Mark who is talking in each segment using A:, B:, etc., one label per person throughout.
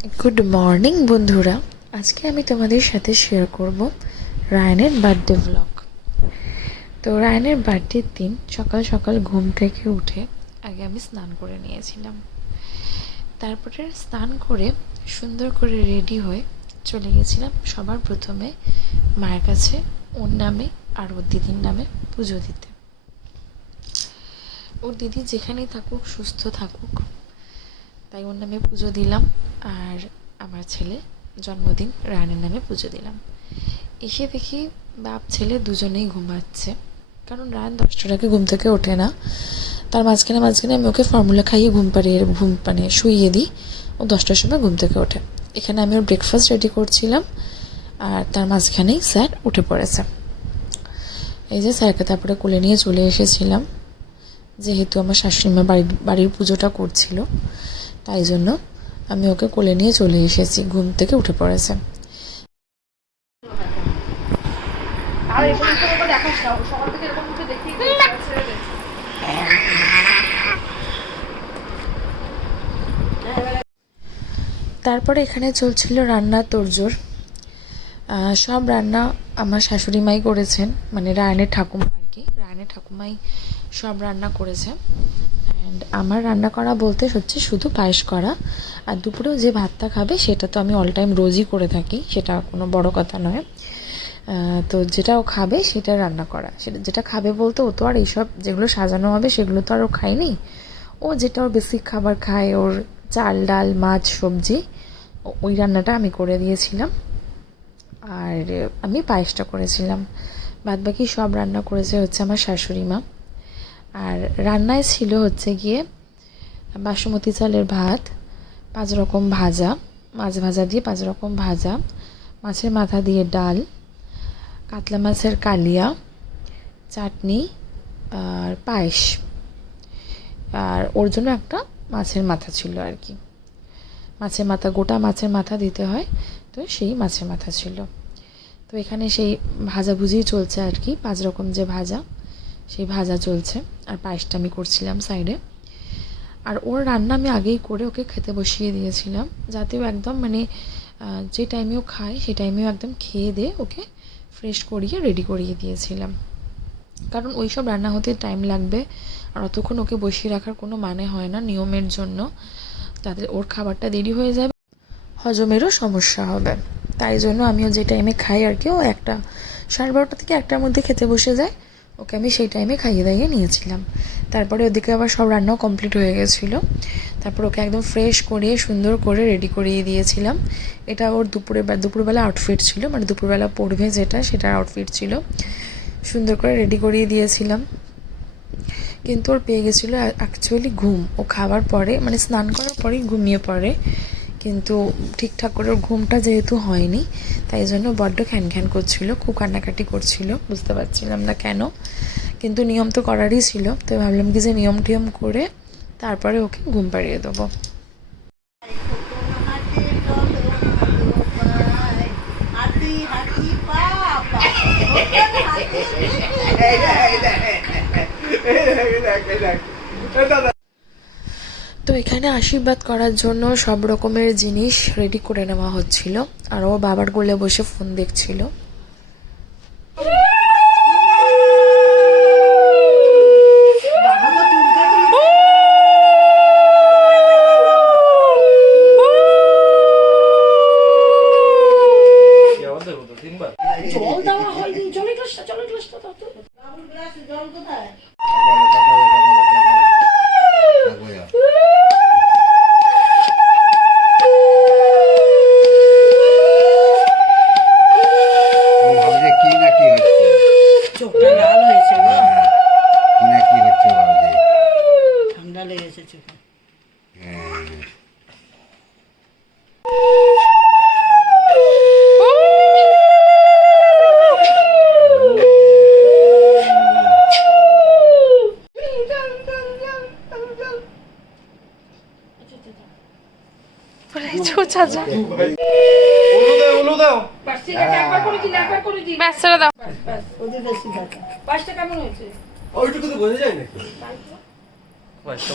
A: Good morning বন্ধুরা। আজকে আমি তোমাদের সাথে শেয়ার করব রায়নের বার্থডে ব্লগ তো রায়নের বার্থডের দিন সকাল সকাল ঘুম থেকে উঠে আগে আমি স্নান করে নিয়েছিলাম। তারপরে স্নান করে সুন্দর করে রেডি হয়ে চলে গেছিলাম সবার প্রথমে মায়ের কাছে, ওর নামে আর ওর দিদির নামে পুজো দিতে। ওর দিদি যেখানেই থাকুক, সুস্থ থাকুক। তাই ওর নামে পুজো দিলাম আর আমার ছেলে জন্মদিন রায়নের নামে পুজো দিলাম। এসে দেখি বাপ ছেলে দুজনেই ঘুমাচ্ছে। কারণ রায়ন দশটার আগে ঘুম থেকে ওঠে না। তার মাঝখানে মাঝখানে আমি ওকে ফর্মুলা খাইয়ে ঘুম পাড়িয়ে, ঘুম মানে শুইয়ে দিই। ও দশটার সময় ঘুম থেকে ওঠে। এখানে আমি ওর ব্রেকফাস্ট রেডি করছিলাম আর তার মাঝখানেই স্যার উঠে পড়েছে। এই যে স্যারকে তারপরে কোলে নিয়ে চলে এসেছিলাম। যেহেতু আমার শাশুড়ি মা বাড়ির বাড়ির পুজোটা করছিল। তাই জন্য আমি ওকে কোলে নিয়ে চলে এসেছি। ঘুম থেকে উঠে পড়েছে। তারপরে এখানে চলছিল রান্না আহ, সব রান্না আমার শাশুড়ি মাই করেছেন মানে রায়নের ঠাকুমা আর কি। রায়নের ঠাকুমাই সব রান্না করেছে। অ্যান্ড আমার রান্না করা বলতে হচ্ছে শুধু পায়েস করা আর দুপুরেও যে ভাতটা খাবে সেটা তো আমি অল টাইম রোজই করে থাকি, সেটা কোনো বড় কথা নয়। তো যেটা ও খাবে সেটা রান্না করা। সেটা যেটা খাবে বলতে ও তো আর এইসব যেগুলো সাজানো হবে সেগুলো তো আর ও খায়নি। ও যেটা ওর বেসিক খাবার খায়, ওর চাল, ডাল, মাছ, সবজি ওই রান্নাটা আমি করে দিয়েছিলাম। আর আমি পায়েসটা করেছিলাম। বাদবাকি সব রান্না করেছে হচ্ছে আমার শাশুড়ি মা। আর রান্নায় ছিল হচ্ছে গিয়ে বাসমতি চালের ভাত, পাঁচ রকম ভাজা, মাছ ভাজা দিয়ে পাঁচ রকম ভাজা, মাছের মাথা দিয়ে ডাল, কাতলা মাছের কালিয়া, চাটনি আর পায়েস। আর ওর জন্য একটা মাছের মাথা ছিল আর কি। মাছের মাথা, গোটা মাছের মাথা দিতে হয়, তো সেই মাছের মাথা ছিল। তো এখানে সেই ভাজাভুজি চলছে আর কি, পাঁচ রকম যে ভাজা। সেই ভাজা চলছে, আর পায়েসটা আমি করছিলাম সাইডে। আর ওর রান্না আমি আগেই করে ওকে খেতে বসিয়ে দিয়েছিলাম, যাতে ও একদম মানে যে টাইমে ও খায়, সেই টাইমেও একদম খেয়ে দিয়ে ওকে ফ্রেশ করিয়ে রেডি করিয়ে দিয়েছিলাম। কারণ ওই সব রান্না হতে টাইম লাগবে, আর অতক্ষণ ওকে বসিয়ে রাখার কোনো মানে হয় না নিয়মের জন্য। তাতে ওর খাবারটা দেরি হয়ে যাবে, হজমেরও সমস্যা হবে। তাই জন্য আমিও যে টাইমে খাই আর কি, ও একটা, সাড়ে বারোটা থেকে একটার মধ্যে খেতে বসে যায়। ওকে আমি সেই টাইমে খাইয়ে দাইয়ে নিয়েছিলাম। তারপরে ওদিকে আবার সব রান্নাও কমপ্লিট হয়ে গেছিল। তারপর ওকে একদম ফ্রেশ করিয়ে, সুন্দর করে রেডি করিয়ে দিয়েছিলাম। এটা ওর দুপুরে দুপুরবেলা আউটফিট ছিল মানে দুপুরবেলা পড়বে যেটা, সেটার আউটফিট ছিল। সুন্দর করে রেডি করিয়ে দিয়েছিলাম। কিন্তু ওর পেয়ে গেছিল অ্যাকচুয়ালি ঘুম। ও খাবার পরে মানে স্নান করার পরেই ঘুমিয়ে পড়ে। কিন্তু ঠিকঠাক করে ওর ঘুমটা যেহেতু হয়নি তাই জন্য বড্ড খ্যান খ্যান করছিল খুব কান্নাকাটি করছিল বুঝতে পারছিলাম না কেন কিন্তু নিয়ম তো করারই ছিল তো ভাবলাম কি যে নিয়ম টিয়ম করে তারপরে ওকে ঘুম পাড়িয়ে দেবো
B: পাপা
A: তো এখানে আশীর্বাদ করার জন্য সব রকমের জিনিস রেডি করে নেওয়া হচ্ছিল। আর ও বাবার গোলে বসে ফোন দেখছিল।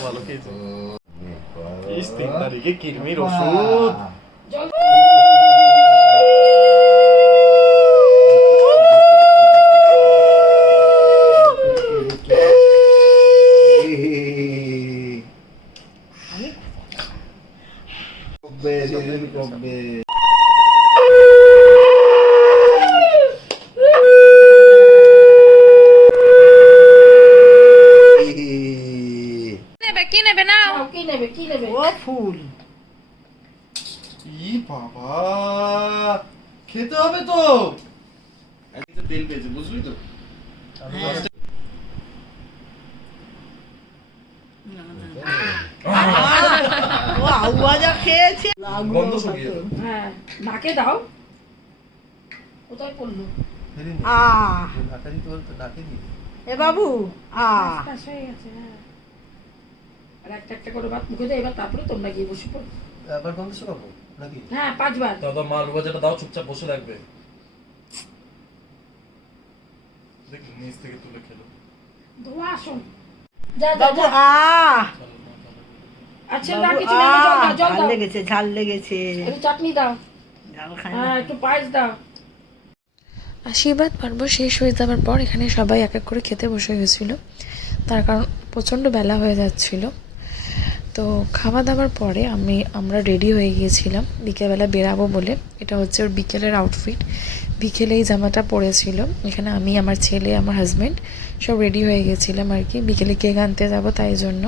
C: ভালো খেয়েছে। তিন তারিখে কিরমির ওষুধ।
D: কি
C: বাবা খেতে হবে। তো একদিন তেল পেয়েছে বুঝলি তো
B: খেয়েছে।
C: গন্ধ শুকিয়ে
D: হ্যাঁ নাকে দাও। কোথায় পড়ল?
B: আ এ বাবু আ
D: হয়ে হ্যাঁ। আর একটা একটা করে ভাত মুখে দেয় এবার তারপরে তোমরা গিয়ে বসে পড়ো।
C: আবার গন্ধ শুকাবো নাকি?
D: হ্যাঁ পাঁচবার।
E: দাদা দাও চুপচাপ বসে রাখবে দেখ নিচ থেকে তুলে খেলো।
D: ধোয়া আসুন যা যা যা।
B: আ
D: আচ্ছা না কিছু না জল দাও জল দাও।
B: লেগেছে ঝাল লেগেছে।
D: একটু চাটনি দাও।
B: ঝাল খাই
D: হ্যাঁ একটু পায়েস দাও।
A: আশীর্বাদ পর্ব শেষ হয়ে যাওয়ার পর এখানে সবাই এক এক করে খেতে বসে গেছিল তার কারণ প্রচণ্ড বেলা হয়ে যাচ্ছিল। তো খাওয়া দাওয়ার পরে আমি আমরা রেডি হয়ে গিয়েছিলাম। বিকেলবেলা বেরাবো বলে। এটা হচ্ছে ওর বিকেলের আউটফিট বিকেলে এই জামাটা পরেছিল। এখানে আমি আমার ছেলে আমার হাজব্যান্ড সব রেডি হয়ে গেছিলাম আর কি। বিকেলে কেক আনতে যাব তাই জন্য।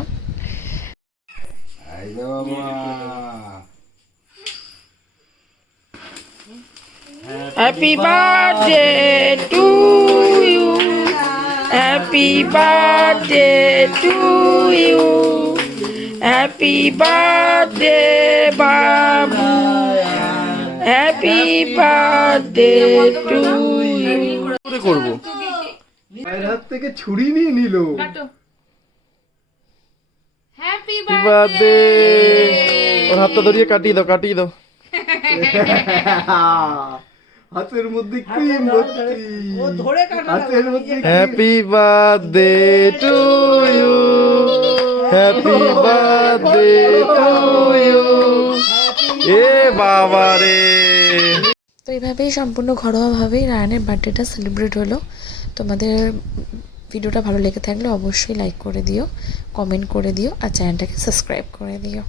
D: Happy birthday to you happy birthday to you happy birthday Babu happy birthday to you
C: করব হাত থেকে ছুরি নিয়ে নিল। বার্থডে ওর হাতটা ধরিয়ে কাটিয়ে দাও কাটিয়ে দাও। হাতের মধ্যে ক্রিম ভর্তি।
B: ও ধরে কাটা
C: হাতের মধ্যে happy birthday to you happy birthday to you এ বাবা রে।
A: তো এইভাবেই সম্পূর্ণ ঘরোয়াভাবেই রায়ানের বার্থডেটা সেলিব্রেট হলো। তোমাদের ভিডিওটা ভালো লেগে থাকলে অবশ্যই লাইক করে দিও কমেন্ট করে দিও, আর চ্যানেলটাকে সাবস্ক্রাইব করে দিও।